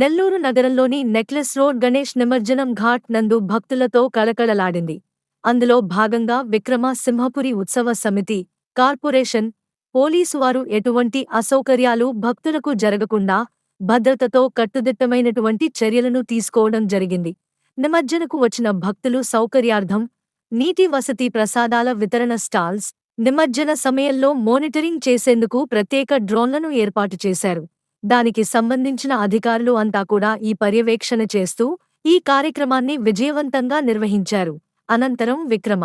నెల్లూరు నగరంలోని necklace road Ganesh నిమజ్జనం ఘాట్ నందు భక్తులతో కళకళలాడింది. అందులో భాగంగా విక్రమ సింహపురి ఉత్సవ సమితి కార్పొరేషన్ పోలీసు వారు ఎటువంటి అసౌకర్యాలు భక్తులకు జరగకుండా భద్రతతో కట్టుదిట్టమైనటువంటి చర్యలను తీసుకోవడం జరిగింది. నిమజ్జనకు వచ్చిన భక్తులు సౌకర్యార్థం నీటి వసతి ప్రసాదాల వితరణ స్టాల్స్ నిమజ్జన సమయంలో మోనిటరింగ్ చేసేందుకు ప్రత్యేక డ్రోన్లను ఏర్పాటు చేశారు. దానికి సంబంధించిన అధికారులు అంతా కూడా ఈ పర్యవేక్షణ చేస్తూ ఈ కార్యక్రమాన్ని విజయవంతంగా నిర్వహించారు. అనంతరం విక్రమ.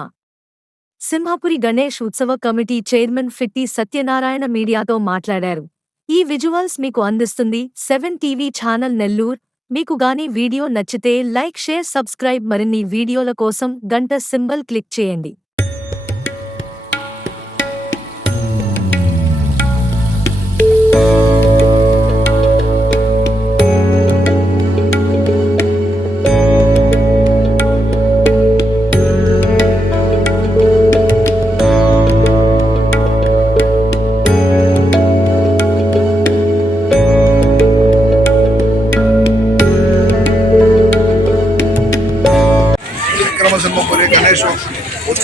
సింహాపురి గణేష్ ఉత్సవ కమిటీ చైర్మన్ ఫిట్టి సత్యనారాయణ మీడియాతో మాట్లాడారు. ఈ విజువల్స్ మీకు అందిస్తుంది సెవెన్ టీవీ ఛానల్ నెల్లూర్. మీకు గాని వీడియో నచ్చితే లైక్ షేర్ సబ్స్క్రైబ్ మరిన్ని వీడియోల కోసం గంట సింబల్ క్లిక్ చేయండి.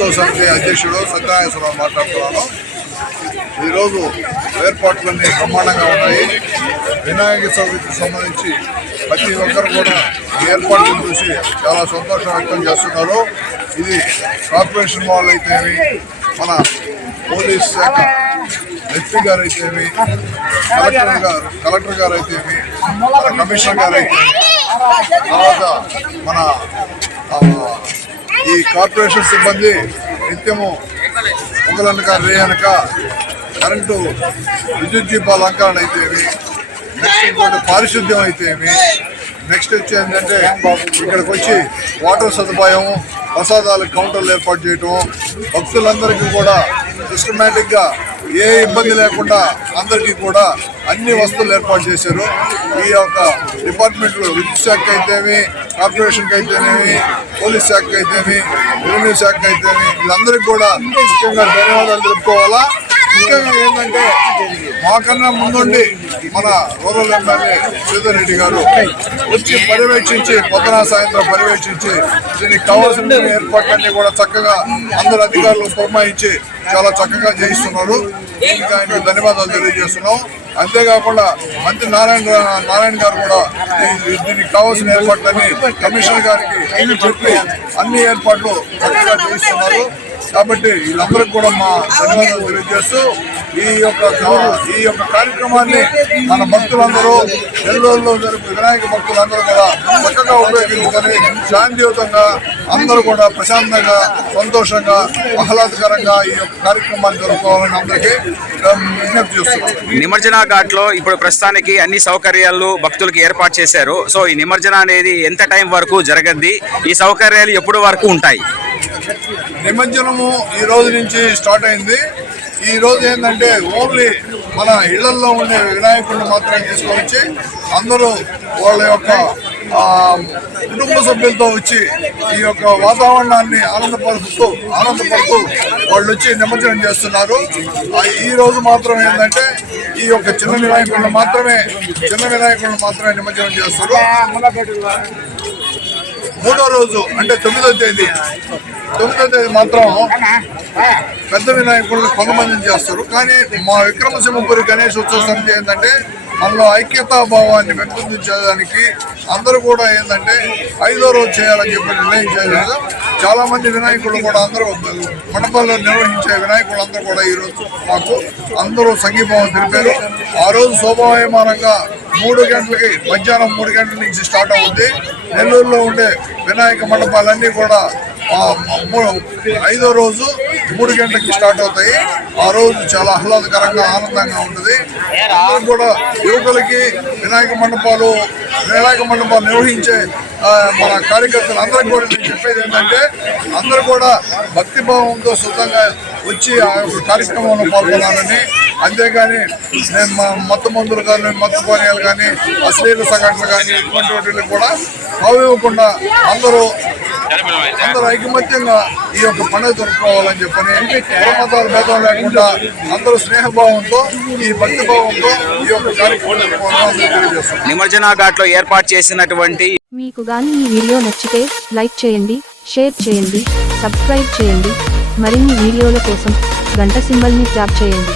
ఉత్సవ సమితి అధ్యక్షుడు సత్యనారాయణరావు మాట్లాడుతున్నాను. ఈరోజు ఏర్పాట్లన్నీ బ్రహ్మాండంగా ఉన్నాయి. వినాయక చవితికి సంబంధించి ప్రతి ఒక్కరు కూడా ఈ చూసి చాలా సంతోషం వ్యక్తం చేస్తున్నారు. ఇది కార్పొరేషన్ వాళ్ళు అయితేమి మన పోలీస్ శాఖ ఎస్పీ గారు అయితేమి కలెక్టర్ గారు కలెక్టర్ గారు అయితేమి మన కమిషనర్ గారు అయితేమి తర్వాత మన ఈ కార్పొరేషన్ సిబ్బంది నిత్యము పొగలనక రేయనక కరెంటు విద్యుత్ దీపాల అలంకరణ అయితేవి నెక్స్ట్ ఇంకోటి పారిశుద్ధ్యం అయితేమి నెక్స్ట్ వచ్చి ఏంటంటే ఇక్కడికి వచ్చి వాటర్ సదుపాయం ప్రసాదాలు కౌంటర్లు ఏర్పాటు చేయటం భక్తులందరికీ కూడా సిస్టమేటిక్గా ఏ ఇబ్బంది లేకుండా అందరికీ కూడా అన్ని వస్తువులు ఏర్పాటు చేశారు. ఈ యొక్క డిపార్ట్మెంట్లు విద్యుత్ శాఖ అయితేమి కార్పొరేషన్కి అయితేనేమి పోలీస్ శాఖకి అయితేమి రెవెన్యూ శాఖ అయితేమి వీళ్ళందరికీ కూడా ముఖ్యంగా ధన్యవాదాలు తెలుపుకోవాలా? ముఖ్యంగా ఏంటంటే మాకన్నా ముందుండి మన రూరల్ ఎమ్మెల్యే శ్రీధర్ రెడ్డి గారు వచ్చి పర్యవేక్షించి పొద్దున సాయంత్రం పర్యవేక్షించి దీనికి కావాల్సిన ఏర్పాట్లన్నీ కూడా చక్కగా అందరు అధికారులు పురమాయించి చాలా చక్కగా చేయిస్తున్నారు. దీనికి ఆయనకు ధన్యవాదాలు తెలియజేస్తున్నాం. అంతేకాకుండా మంత్రి నారాయణ నారాయణ గారు కూడా దీనికి కావాల్సిన ఏర్పాట్లన్నీ కమిషనర్ గారికి చెప్పి అన్ని ఏర్పాట్లు చక్కగా చేయిస్తున్నారు. కాబట్టి వీళ్ళందరికీ కూడా మా ధన్యవాదాలు తెలియజేస్తూ ఈ యొక్క ఈ యొక్క కార్యక్రమాన్ని మన భక్తులందరూ నెల్లూరులో జరుపు వినాయక భక్తులందరూ కూడా చక్కగా ఉపయోగించుకొని శాంతియుతంగా అందరూ కూడా ప్రశాంతంగా సంతోషంగా ఆహ్లాదకరంగా ఈ యొక్క కార్యక్రమాన్ని జరుపుకోవాలని అందరికీ ఉమ్, విజ్ఞప్తి చేస్తున్నాం నిమజ్జన ఘాట్లో ఇప్పుడు ప్రస్తుతానికి అన్ని సౌకర్యాలు భక్తులకు ఏర్పాటు చేశారు. సో ఈ నిమజ్జన అనేది ఎంత టైం వరకు జరగద్ది? ఈ సౌకర్యాలు ఎప్పుడు వరకు ఉంటాయి? నిమజ్జనము ఈ రోజు నుంచి స్టార్ట్ అయింది. ఈ రోజు ఏంటంటే ఓన్లీ మన ఇళ్ళలో ఉండే వినాయకుడిని మాత్రమే తీసుకొచ్చి అందరూ వాళ్ళ యొక్క కుటుంబ సభ్యులతో వచ్చి ఈ యొక్క వాతావరణాన్ని ఆనందపరుస్తూ ఆనందపడుతూ వాళ్ళు వచ్చి నిమజ్జనం చేస్తున్నారు. ఈ రోజు మాత్రం ఏంటంటే ఈ యొక్క చిన్న వినాయకులను మాత్రమే చిన్న వినాయకులను మాత్రమే నిమజ్జనం చేస్తారు మూడో రోజు అంటే తొమ్మిదో తేదీ. తొమ్మిదో తేదీ మాత్రం పెద్ద వినాయకుడు కొంతమందిని చేస్తారు. కానీ మా విక్రమసింహపురి గణేష్ ఉత్సవ సమితి ఏంటంటే మనలో ఐక్యతా భావాన్ని పెంపొందించడానికి అందరూ కూడా ఏంటంటే ఐదో రోజు చేయాలని చెప్పి నిర్ణయం చేయలేదు చాలా మంది వినాయకులు కూడా అందరూ మండపాల్లో నిర్వహించే వినాయకులు అందరూ కూడా ఈ రోజు మాకు అందరూ సంఘీభావం తెలిపారు. ఆ రోజు శోభాయమానంగా మూడు గంటలకి మధ్యాహ్నం మూడు గంటల నుంచి స్టార్ట్ అవుతుంది నెల్లూరులో ఉండే వినాయక మండపాలన్నీ కూడా ఐదో రోజు మూడు గంటలకి స్టార్ట్ అవుతాయి. ఆ రోజు చాలా ఆహ్లాదకరంగా ఆనందంగా ఉంటుంది. అందరూ కూడా యువకులకి వినాయక మండపాలు వినాయక మండపాలు నిర్వహించే మన కార్యకర్తలు అందరికీ కూడా నేను చెప్పేది ఏంటంటే అందరూ కూడా భక్తిభావంతో శుద్ధంగా వచ్చి ఆ యొక్క కార్యక్రమంలో పాల్గొనాలని. అంతేగాని నేను మా మత్తు మందులు కానీ మత పానీయాలు కానీ అశ్లీల సంఘటనలు కానీ ఇటువంటి వాటిని కూడా తావివ్వకుండా అందరూ అందరూ ఐకమత్యంగా ఈ యొక్క పండుగ జరుపుకోవాలని చెప్పని కులమతాల భేదం లేకుండా అందరూ స్నేహభావంతో ఈ భక్తి భావంతో ఈ యొక్క కార్యక్రమం నిమజ్జన ఘాట్లో ఏర్పాటు చేసినటువంటి మీకు గాని ఈ వీడియో నచ్చితే లైక్ చేయండి షేర్ చేయండి సబ్స్క్రైబ్ చేయండి. మరిన్ని వీడియోల కోసం గంట సింబల్ని ట్యాప్ చేయండి.